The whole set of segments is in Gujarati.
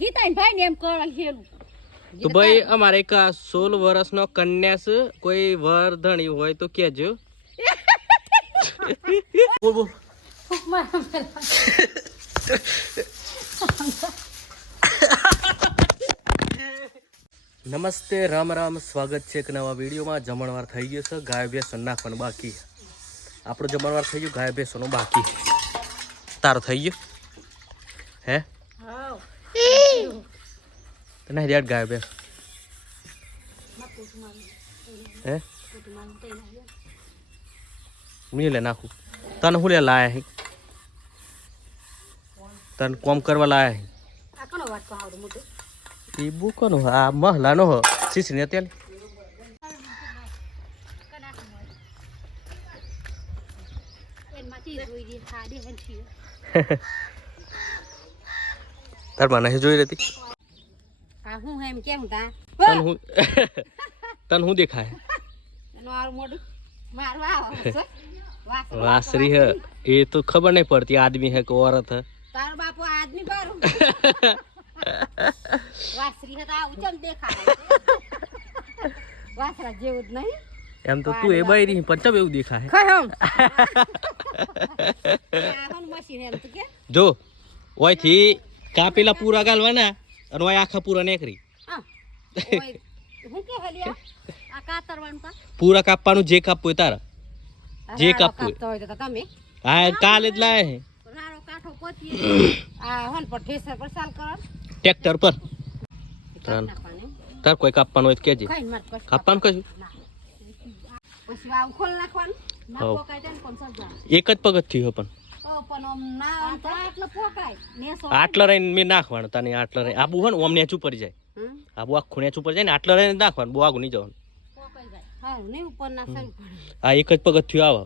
ગીતા ભાઈ ને એમ કરલ હેલું તો ભાઈ અમારે એક 16 વર્ષનો કન્યા છે કોઈ વર ધણી હોય તો કેજો બોલ બોલ નમસ્તે રામ રામ સ્વાગત છે એક નવા વિડીયોમાં જમણવાર થઈ ગયો છે ગાય ભેંસો નાખવાનું બાકી આપણો જમણવાર થઈ ગયો ગાય ભેંસોનો બાકી તારો થઈ ગયો હે તને યાદ ગાય ભેંસ હે મેં લે નાખું તને હું લે લાયા હે તને કોમ કરવા લાયા હે એ બુકોનો આ મહલાનો હો શીશને તેલ તાર મને જોઈ રહેતી હું એમ કેમ તા તન હું દેખાય મારું મોઢું મારવા આવે वासरी है ये तो खबर नहीं पड़ती आदमी है कि औरत है तार बापू आदमी बारू वासरी है ता उचम देखा वासरा जेवत नहीं एम तो तू ए बाई रही पर तब એવું દેખા है खम आवन मशीन एम तो के जो ओय થી કાપેલા પૂરા ગાલવાના અને ઓય આખા પૂરા નેકરી હા ઓય હું કે હલિયા આ કાતરવાનું કા પૂરા કાપવાનું જે કાપવું તારા જે કાપવું તો હોય તો તમે હા કાલે જ લાય હે રારો કાઠો પોતી આ હન પર ઠેસર પર સાલ કરો ટ્રેક્ટર પર તાર કોઈ કાપવાનું હોય તો કેજે ખાઈ માર કશ કાપવાનું કશું પછી આ ખોલ નાખવાનું ના પોકાય તેમ કોણ સમજા એક જ પગત થયું પણ પણ આમ ના આમ તો આટલો પોકાય નેસો આટલા રહીને મેં નાખવાનું તને આટલા રહી આબુ હોય ને ઓમ નેચું પડી જાય આબુ આખું નેચું પડી જાય ને આટલા રહીને નાખવાનું બહુ આગું નહીં જવાનું પોકાઈ જાય હા નહીં ઉપર ના સર આ એક જ પગત થયું આવે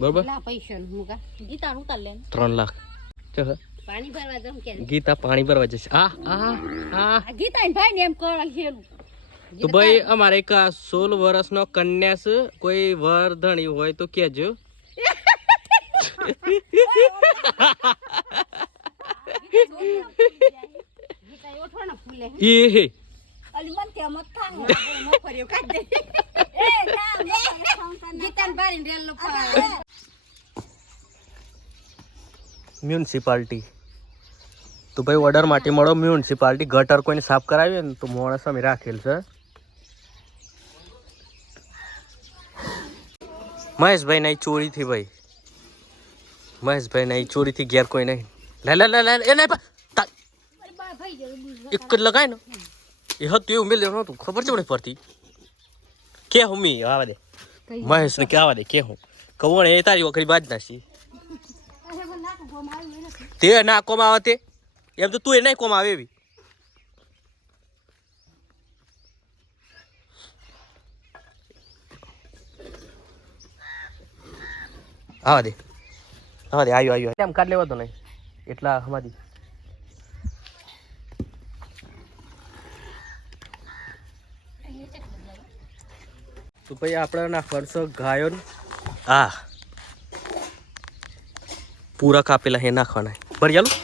બરોબર લા પૈસા હું કા ગીતા ઉતાર લે 3 લાખ ચલ પાણી ભરવા જમ કે ગીતા પાણી ભરવા જશે આ ગીતા ભાઈ ને એમ કરલ હેલું તો ભાઈ અમારે એક 16 વર્ષનો કન્યા છે કોઈ વર ધણી હોય તો કેજો એ હે અલી મન કે મત થાંગ મો ફર્યો કાઢ દે એ ના ગીતા બારી રેલ લો મ્યુનિસિપાલિટી તો ભાઈ ઓર્ડર માટે મળો મ્યુનિસિપાલિટી ગટર કોઈને સાફ કરાવીએ ને તો માણસ અમે રાખેલ છે મહેશભાઈ નહીં ચોરી થી ભાઈ મહેશભાઈ નહીં ચોરી થી ઘેર કોઈ નહીં લે લે લે લે એ નહીં એક જ લગાય ને એ હતું એવું મેં લેવું નતું ખબર છે મને પડતી કે હું મી આવા દે મહેશ ને કે આવા દે કે હું કવણ એ તારી વખરી બાજ નાસી તે ના કોમ આવે તે એમ તો તું એ નહીં કોમ આવે એવી આવા દે આવ્યો એમ કાઢ લેવા તો નહીં એટલા હમારી તો ભાઈ આપણે નાખવાનું છે ગાયો આ પૂરા કાપેલા હે નાખવાના ભરી ચાલો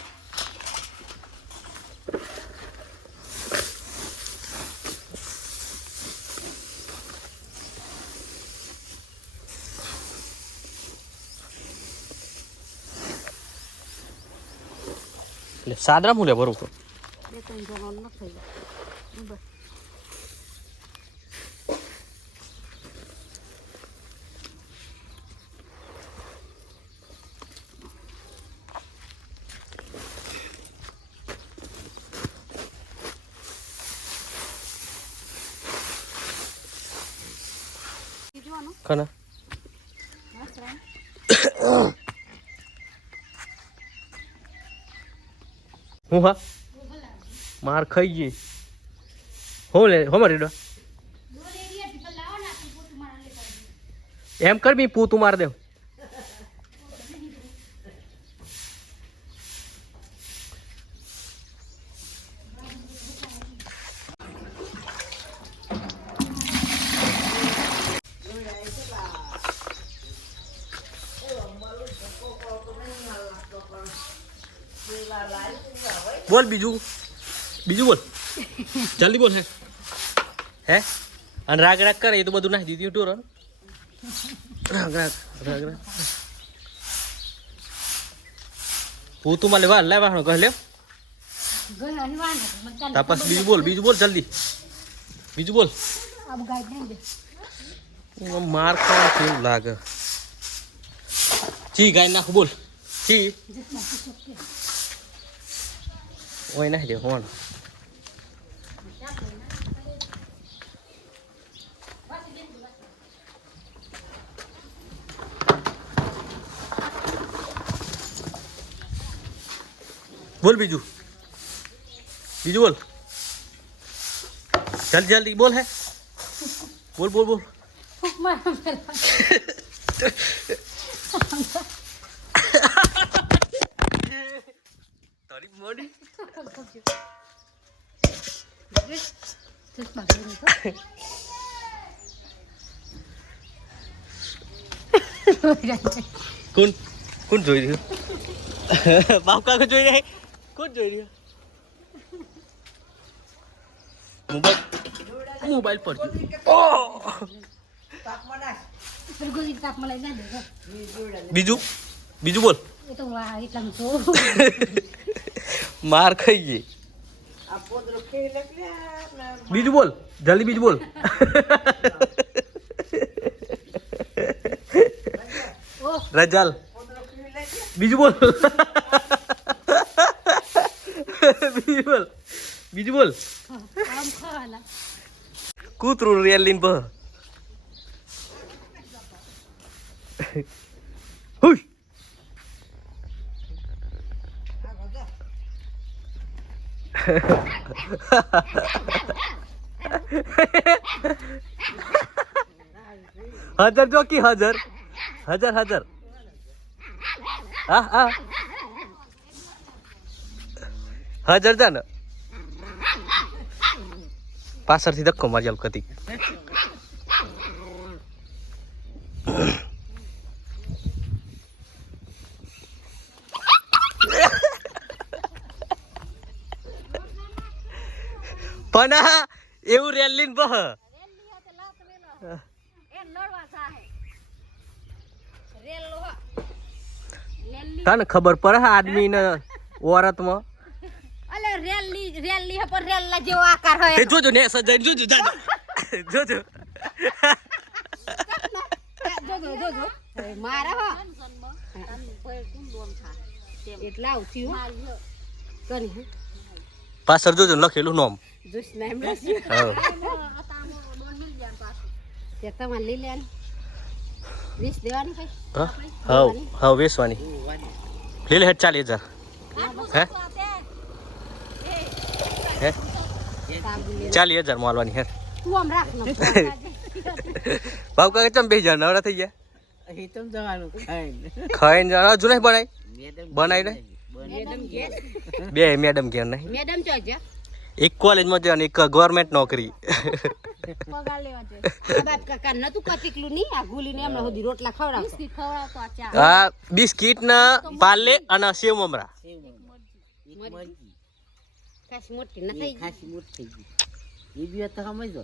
એટલે સાદરા મૂલ્ય ભરું તો ખાના હું હા માર ખાઈ ગઈ હો લે હો મારી એમ કર બી પૂતું માર દેવ બોલ બીજું બોલ જલ્દી બોલ હે અને રાગ કરે એ તો બધું નાખી દીધું ટોર રાગ હું તું મારે વાર લાવવાનો કહે લે તાપસ બીજું બોલ જલ્દી બીજું બોલ માર ખાવા કેવું લાગે ચી ગાય નાખું બોલ ચી ઓય નાખી દે હોણ બોલ બીજું બોલ જલ્દી બોલ હે બોલ તારી મોડી કોણ જોઈ રહ્યું બાપ કાકો જોઈ રહ્યા કોણ જોઈ રહ્યું મોબાઈલ પર બીજું બોલ માર ખાઈ ગઈ બીજું બોલ જલ્દી બીજું બોલ રજાલ બીજું બોલ બીજું બોલ કૂતરું રેલ લીન પર હુશ હાજર જો કી હાજર હા હાજર જા ને પાછળથી ધક્કો મારી આલ કતી પણ એવું રેલ લીન બહ તને ખબર પડે આદમી ને औरत માં અલે રેલી પર રેલા જેવો આકાર હોય એ જોજો ને સજાઈ જોજો જોજો મારા હો એટલા આવતી કરી પાછળ જોજો લખેલું નામ જોસ નામ લખ્યું તે તમારે લઈ લેવાનું 20 દેવાનું કઈ હા વેસવાની લે હેડ 40000 હે 40000 માલવાની હેડ તું આમ રાખ ને બાપ કાકા ચમ બેહી જા નવરા થઈ ગયા એ તમ જવાનું ખાઈને જા હજુ નહીં બનાવી ને બે મેડમ કે નહીં મેડમ જો છે એક કોલેજમાં છે અને એક ગવર્નમેન્ટ નોકરી પગાર લેવા છે બાપ કાકા નતું કચીકલું નહીં આ ગુલીને એમને સુધી રોટલા ખવડાવતો આ ચા આ બિસ્કિટ ના પાર્લે અને સેવ મમરા ખાસી મોટી ન થઈ ખાસી મોટી થઈ ગઈ એ બી તો સમજો